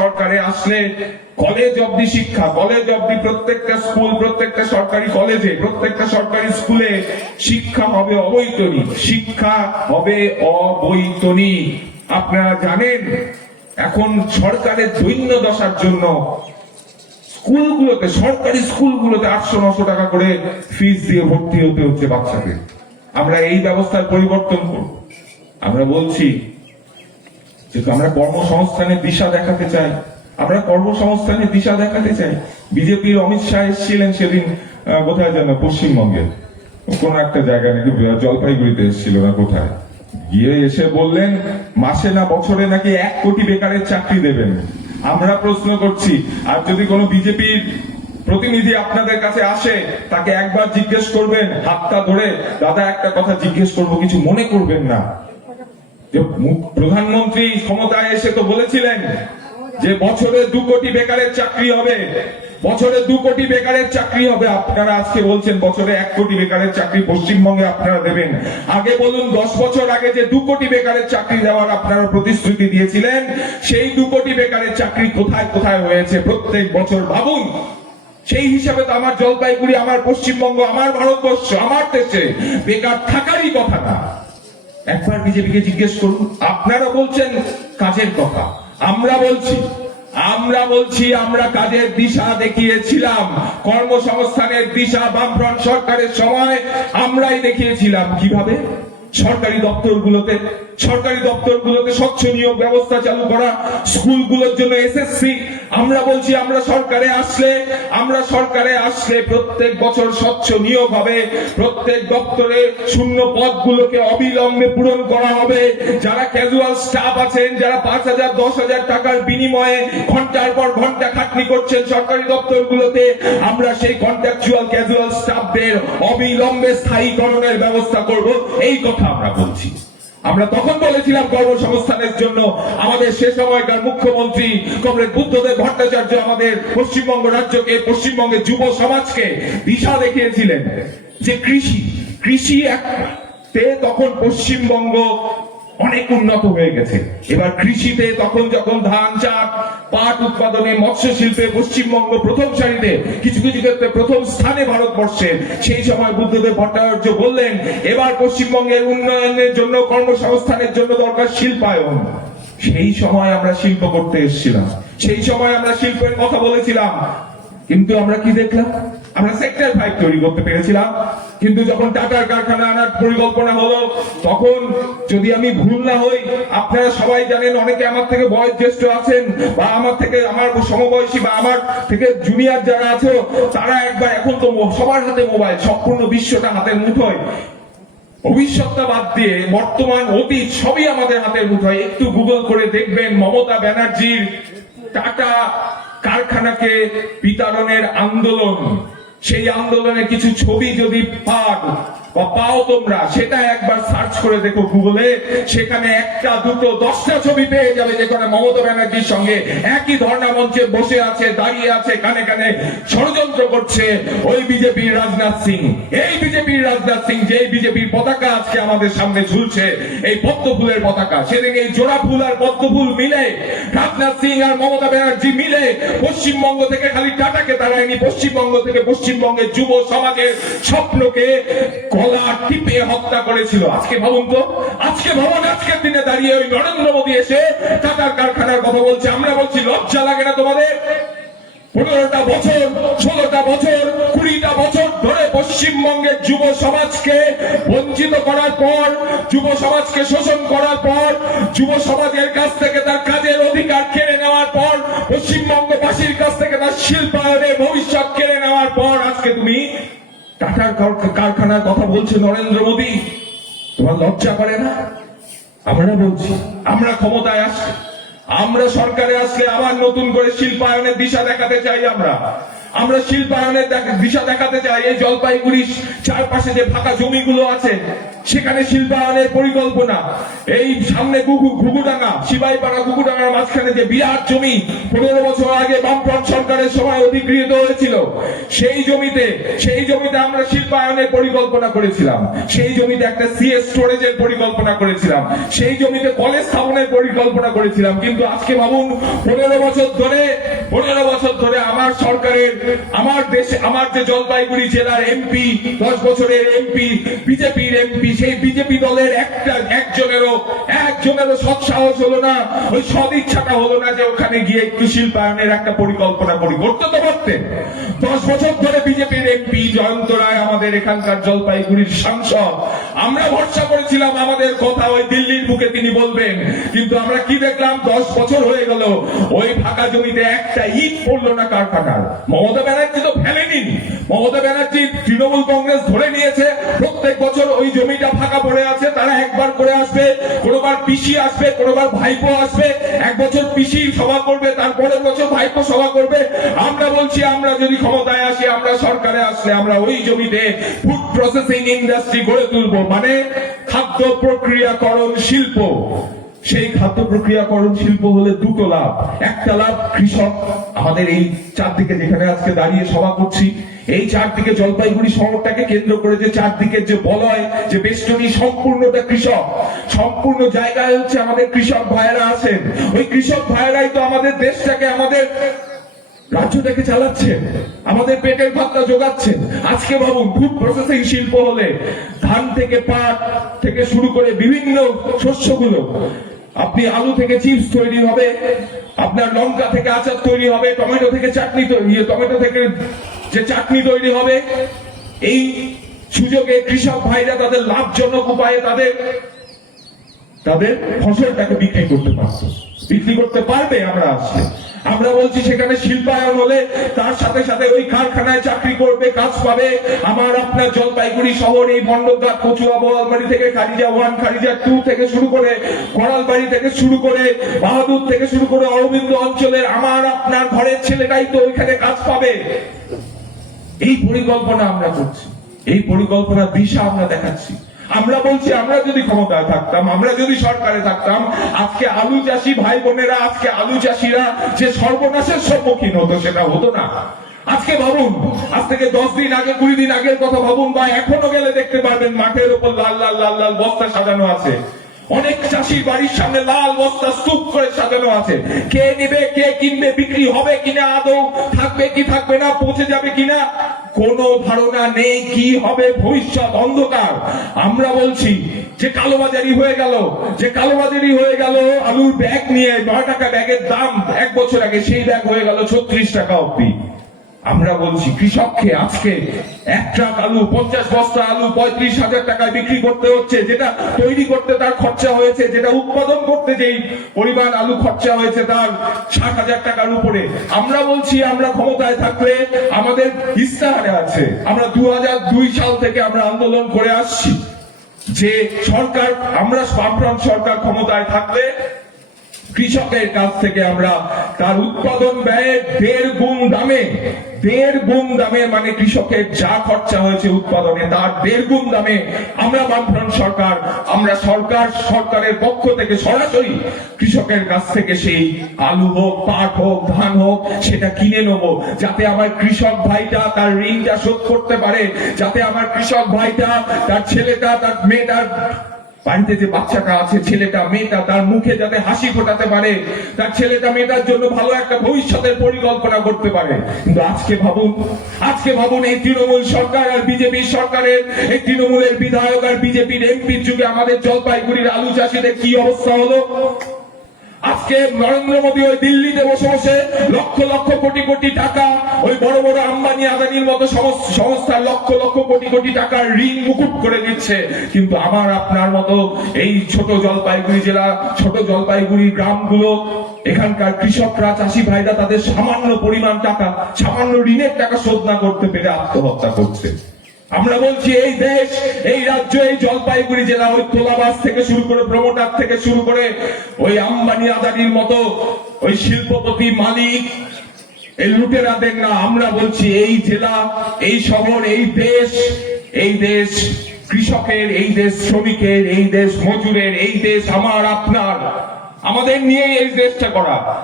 সরকারে আসলে কলেজ অবধি শিক্ষা, কলেজ অবধি প্রত্যেকটা স্কুল, প্রত্যেকটা সরকারি কলেজে, প্রত্যেকটা সরকারি স্কুলে শিক্ষা হবে অবৈতনিক, শিক্ষা হবে অবৈতনিক। আপনারা জানেন এখন সরকারের দৈন্য দশার জন্য স্কুলগুলোতে, সরকারি স্কুলগুলোতে 800-900 টাকা করে ফিস দিয়ে ভর্তি হতে হচ্ছে বাচ্চাকে। আমরা এই ব্যবস্থার পরিবর্তন করব। আমরা বলছি যে আমরা কর্মসংস্থানের দিশা দেখাতে চাই, আমরা কর্মসংস্থানের দিশা দেখাতে চাই। বিজেপির অমিত শাহ এসেছিলেন সেদিন, কোথায় যেন পশ্চিমবঙ্গের কোন একটা জায়গায়, নাকি জলপাইগুড়িতে এসেছিল না কোথায়, গিয়ে এসে বললেন মাসে না বছরে নাকি 1 কোটি বেকারের চাকরি দেবেন। আমরা প্রশ্ন করছি, আর যদি কোনো বিজেপির প্রতিনিধি আপনাদের কাছে আসে তাকে একবার জিজ্ঞেস করবেন হাতটা ধরে, দাদা একটা কথা জিজ্ঞেস করবো, কিছু মনে করবেন না। প্রধানমন্ত্রী ক্ষমতায় এসে তো বলেছিলেন যে বছরে 2 কোটি বেকারের চাকরি হবে, বছরে 2 কোটি বেকারের চাকরি হবে। আপনারা আজকে বলছেন বছরে 1 কোটি বেকারের চাকরি পশ্চিমবঙ্গে আপনারা দেবেন। আগে বলুন 10 বছর আগে যে 2 কোটি বেকারের চাকরি দেওয়ার আপনারা প্রতিশ্রুতি দিয়েছিলেন, সেই 2 কোটি বেকারের চাকরি কোথায় কোথায় হয়েছে প্রত্যেক বছর ভাবুন। সেই হিসাবে তো আমার জলপাইগুড়ি, আমার পশ্চিমবঙ্গ, আমার ভারতবর্ষ, আমার দেশে বেকার থাকারই কথা না। একবার বিজেপিকে জিজ্ঞেস করুন। আপনারা বলছেন কাজের কথা, আমরা বলছি আমরা কাজের দিশা দেখিয়েছিলাম, কর্মসংস্থানের দিশা বামফ্রন্ট সরকারের সময় আমরাই দেখিয়েছিলাম। কিভাবে? সরকারি দপ্তরগুলোতে স্বচ্ছ নিয়োগ ব্যবস্থা চালু করা, স্কুলগুলোর জন্য এসএসসি। আমরা বলছি আমরা সরকারে আসলে প্রত্যেক বছর স্বচ্ছ নিয়োগ হবে, প্রত্যেক দপ্তরে শূন্য পদগুলোকে অবিলম্বে পূরণ করা হবে। যারা ক্যাজুয়াল স্টাফ আছেন, যারা 5,000-10,000 টাকার বিনিময়ে ঘন্টার পর ঘন্টা খাটনি করছেন সরকারি দপ্তরগুলোতে, আমরা সেই কন্ট্রাকচুয়াল ক্যাজুয়াল স্টাফদের অবিলম্বে স্থায়ীকরণের ব্যবস্থা করব। এই কথা আমরা বলছি। আমরা তখন বলেছিলাম কর্মসংস্থানের জন্য আমাদের সে সময়কার মুখ্যমন্ত্রী কমরেড বুদ্ধদেব ভট্টাচার্য আমাদের পশ্চিমবঙ্গ রাজ্যকে, পশ্চিমবঙ্গের যুব সমাজকে দিশা দেখিয়েছিলেন যে কৃষি তখন পশ্চিমবঙ্গ অনেক উন্নত হয়ে গেছে। এবার কৃষিতে তখন যখন ধান, চাষ, পাট উৎপাদনে, মৎস্য শিল্পে পশ্চিমবঙ্গ প্রথম সারিতে, কিছু কিছু ক্ষেত্রে প্রথম স্থানে ভারতবর্ষে, সেই সময় বুদ্ধদেব ভট্টাচার্য বললেন এবার পশ্চিমবঙ্গের উন্নয়নের জন্য, কর্মসংস্থানের জন্য দরকার শিল্পায়ন। সেই সময় আমরা শিল্প করতে এসেছিলাম, সেই সময় আমরা শিল্পের কথা বলেছিলাম। কিন্তু আমরা কি দেখলাম? আমরা সেক্টর 5 তৈরি করতে পেরেছিলাম, কিন্তু যখন টাটার কারখানা আনার পরিকল্পনা হলো, তখন যদি আমি ভুল না হই, আপনারা সবাই জানেন, অনেকে আমার থেকে বয়োজ্যেষ্ঠ আছেন বা আমার সমবয়সী বা আমার থেকে জুনিয়র যারা আছে, তারা একবার, এখন তো সবার হাতে মোবাইল, সম্পূর্ণ বিশ্বটা হাতের মুঠোয়, ভবিষ্যৎটা বাদ দিয়ে বর্তমান অতীত সবই আমাদের হাতের মুঠোয়। একটু গুগল করে দেখবেন মমতা ব্যানার্জির টাটা কারখানাকে বিতরণের আন্দোলন, সেই আন্দোলনের কিছু ছবি যদি পাও তোমরা, সেটা একবার সার্চ করে দেখো গুগলে, সেখানে 1টা 2টো 10টা ছবি পেয়ে যাবে যেখানে মমতা ব্যানার্জির সঙ্গে একই ধর্ণা মঞ্চে বসে আছে, দাঁড়িয়ে আছে, কানে কানে ষড়যন্ত্র করছে ওই বিজেপির রাজনাথ সিং। এই বিজেপির রাজনাথ সিং, যে বিজেপির পতাকা আজকে আমাদের সামনে ঝুলছে, এই পদ্ম ফুলের পতাকা, সেদিন এই জোড়া ফুল আর পদ্ম ফুল মিলে, রাজনাথ সিং আর মমতা ব্যানার্জি মিলে পশ্চিমবঙ্গ থেকে খালি টাটাকে তাড়ায়নি, পশ্চিমবঙ্গ থেকে পশ্চিমবঙ্গের যুব সমাজের স্বপ্নকে গলা টিপে হত্যা করেছিল। আজকে ভাবুন তো, আজকের দিনে দাঁড়িয়ে ওই নরেন্দ্র মোদী এসে টাটার কারখানার কথা বলছে। আমরা বলছি লজ্জা লাগে না তোমাদের? 15টা বছর, 16টা বছর, 20টা বছর ধরে পশ্চিমবঙ্গের যুব সমাজকে বঞ্চিত করার পর, যুব সমাজকে শোষণ করার পর, যুব সমাজের কাছ থেকে তার কাজের অধিকার কেড়ে নেওয়ার পর, পশ্চিমবঙ্গবাসীর কাছ থেকে তার শিল্পায়নের ভবিষ্যৎ কেড়ে নেওয়ার পর, আজকে তুমি টাটার কারখানার কথা বলছে নরেন্দ্র মোদী। তোমার লজ্জা করে না? আমরা বলছি আমরা ক্ষমতায় আসলে, আমরা সরকারে আসলে আবার নতুন করে শিল্পায়নের দিশা দেখাতে চাই। আমরা শিল্পায়নের দিশা দেখাতে চাই। এই জলপাইগুড়ির চারপাশে যে ফাঁকা জমিগুলো আছে, সেখানে শিল্পায়নের পরিকল্পনা। এই সামনে ঘুঘুডাঙ্গা, শিবাইপাড়া ঘুঘুডাঙ্গার মাঝখানে যে বিরাট জমি 15 বছর আগে বামফ্রন্ট সরকারের সময় অধিগৃহীত হয়েছিল, সেই জমিতে আমরা শিল্পায়নের পরিকল্পনা করেছিলাম, সেই জমিতে একটা সিএস স্টোরেজের পরিকল্পনা করেছিলাম, সেই জমিতে কলেজ স্থাপনের পরিকল্পনা করেছিলাম। কিন্তু আজকে ভাবুন 15 বছর ধরে আমার সরকারের, আমার যে জলপাইগুড়ি জেলার এমপি, 10 বছরের এমপি, বিজেপির এমপি, সেই বিজেপি দলের একজনেরও সৎসাহস হলো না, ওই সদ ইচ্ছাটা হলো না যে ওখানে গিয়ে একটু শিল্পায়নের একটা পরিকল্পনা করতে তো পারতেন। 10 বছর ধরে বিজেপির এমপি জয়ন্ত রায় আমাদের এখানকার জলপাইগুড়ির সাংসদ, আমরা ভরসা করেছিলাম আমাদের কথা ওই দিল্লির বুকে তিনি বলবেন, কিন্তু আমরা কি দেখলাম 10 বছর হয়ে গেল ওই ফাঁকা জমিতে একটা ইট পড়লো না কারখানার। মমতা ব্যানার্জি তো ফেলেনি, মমতা ব্যানার্জি তৃণমূল কংগ্রেস ধরে নিয়েছে, প্রত্যেক বছর ওই জমিটা ফাঁকা পড়ে আছে, তারা একবার করে আসবে, কোনোবার পিসি আসবে, কোনোবার ভাইপো আসবে, এক বছর পিসি সভা করবে, তারপরের বছর ভাইপো সভা করবে। আমরা বলছি আমরা যদি ক্ষমতায় আসি, আমরা সরকারে আসলে আমরা ওই জমিতে ফুড প্রসেসিং ইন্ডাস্ট্রি গড়ে তুলবো, মানে খাদ্য প্রক্রিয়াকরণ শিল্প। সেই খাদ্য প্রক্রিয়াকরণ শিল্প হলে দুটো লাভ। একটা লাভ কৃষক, আমাদের এই চারদিকে যেখানে আজকে দাঁড়িয়ে সভা করছি, এই চারদিকে জলপাইগুড়ি শহরটাকে কেন্দ্র করে যে চারদিকের যে বলয়, যে বেষ্টনী, সম্পূর্ণটা কৃষক, সম্পূর্ণ জায়গায় হচ্ছে আমাদের কৃষক ভাইয়েরা আছেন। ওই কৃষক ভাইয়েরাই তো আমাদের দেশটাকে, আমাদের রাজ্যটাকে চালাচ্ছেন, আমাদের পেটের ভাতটা যোগাচ্ছেন। আজকে ভাবুন ফুড প্রসেসিং শিল্প হলে ধান থেকে পাট থেকে শুরু করে বিভিন্ন শস্যগুলো, আপনি আলু থেকে চিপস তৈরি হবে, আপনার লঙ্কা থেকে আচার তৈরি হবে, টমেটো থেকে টমেটো থেকে যে চাটনি তৈরি হবে। এই সুযোগে কৃষক ভাইরা তাদের লাভজনক উপায়ে তাদের ফসলটাকে বিক্রি করতে পারবে। আমরা বলছি সেখানে শিল্পায়ন হলে তার সাথে সাথে ওই কারখানায় চাকরি করবে, কাজ পাবে। আমার আপনার জলপাইগুড়ি শহর, এই মন্ডলঘাট, কচুয়া, বোয়ালমারি থেকে খারিজা 1, খারিজা 2 থেকে শুরু করে, করালবাড়ি থেকে শুরু করে, বাহাদুর থেকে শুরু করে, অরবিন্দ অঞ্চলের আমার আপনার ঘরের ছেলেটাই তো ওইখানে কাজ পাবে। এই পরিকল্পনা আমরা করছি, এই পরিকল্পনার দিশা আমরা দেখাচ্ছি। আমরা বলছি আমরা যদি ক্ষমতায় থাকতাম, আমরা যদি সরকারে থাকতাম, আজকে আলু চাষি ভাই বোনেরা, আজকে আলু চাষিরা যে সর্বনাশের সম্মুখীন হতো সেটা হতো না। আজকে ভাবুন, আজ থেকে 10 দিন আগে, 20 দিন আগের কথা ভাবুন, বা এখনো গেলে দেখতে পারবেন মাঠের উপর লাল লাল লাল লাল বস্তা সাজানো আছে। অনেক চাষির বাড়ির সামনে লাল বস্তা স্তূপ করে সাজানো আছে। কে নেবে, কে কিনবে, বিক্রি হবে কিনা, আদৌ থাকবে কি থাকবে না, পৌঁছে যাবে কিনা, কোনো ধারণা নেই। কি হবে ভবিষ্যৎ অন্ধকার। আমরা বলছি যে কালোবাজারি হয়ে গেল আলুর ব্যাগ নিয়ে, 9 টাকা ব্যাগের দাম 1 বছর আগে, সেই ব্যাগ হয়ে গেল 36 টাকা অব্দি। আমরা বলছি কৃষককে আজকে 1 ট্রাক আলু, 50 বস্তা আলু 35,000 টাকায় বিক্রি করতে হচ্ছে, যেটা তৈরি করতে তার খরচা হয়েছে, যেটা উৎপাদন করতে যেই পরিমাণ আলু খরচা হয়েছে তার 60,000 টাকার উপরে। আমরা বলছি আমরা ক্ষমতায় থাকলে, আমাদের ইস্তাহারে আছে, আমরা 2002 সাল থেকে আমরা আন্দোলন করে আসছি যে সরকার, আমরা বামফ্রন্ট সরকার ক্ষমতায় থাকলে কৃষকের কাছ থেকে আমরা তার উৎপাদন ব্যয়ের 1.5 গুণ দামে, মানে কৃষকের যা খরচা হয়েছে উৎপাদনে তার 1.5 গুণ দামে আমরা বামফ্রন্ট সরকার, আমরা সরকারের পক্ষ থেকে সরাসরি কৃষকের কাছ থেকে সেই আলু হোক, পাট হোক, ধান হোক, সেটা কিনে নেব, যাতে আমার কৃষক ভাইটা তার ঋণটা শোধ করতে পারে, যাতে আমার কৃষক ভাইটা তার ছেলেটা, তার মেয়েটার বাড়িতে যে বাচ্চাটা আছে, ছেলেটা মেয়েটা, তার মুখে যাতে হাসি ফোটাতে পারে, তার ছেলেটা মেয়েটার জন্য ভালো একটা ভবিষ্যতের পরিকল্পনা করতে পারে। কিন্তু আজকে ভাবুন এই তৃণমূল সরকার আর বিজেপি সরকারের, এই তৃণমূলের বিধায়ক আর বিজেপির এমপির যুগে আমাদের জলপাইগুড়ির আলু চাষিদের কি অবস্থা হলো। আজকে নরেন্দ্র মোদী ওই দিল্লিতে বসে বসে লক্ষ লক্ষ কোটি কোটি টাকা, ওই বড় বড় আম্বানি আদানির মতো সংস্থা লক্ষ লক্ষ কোটি কোটি টাকার ঋণ মুকুব করে দিচ্ছে। কিন্তু আমার আপনার মতো এই ছোট জলপাইগুড়ি জেলা, ছোট জলপাইগুড়ি গ্রামগুলো, এখানকার কৃষকরা, চাষি ভাইরা তাদের সামান্য পরিমাণ টাকা, সামান্য ঋণের টাকা শোধ না করতে পেরে আত্মহত্যা করছে। আমরা বলছি এই দেশ, এই রাজ্য, এই জলপাইগুড়ি জেলা, ওই তোলাবাস থেকে শুরু করে, প্রমোটার থেকে শুরু করে, ওই আম্বানি আদানির মতো ওই শিল্পপতি মালিক, এই লুটেরাদের না। আমরা বলছি এই জেলা, এই শহর, এই দেশ কৃষকের, এই দেশ শ্রমিকের, এই দেশ মজুরের, এই দেশ আমার আপনার, আমাদের নিয়ে এই দেশটা করা।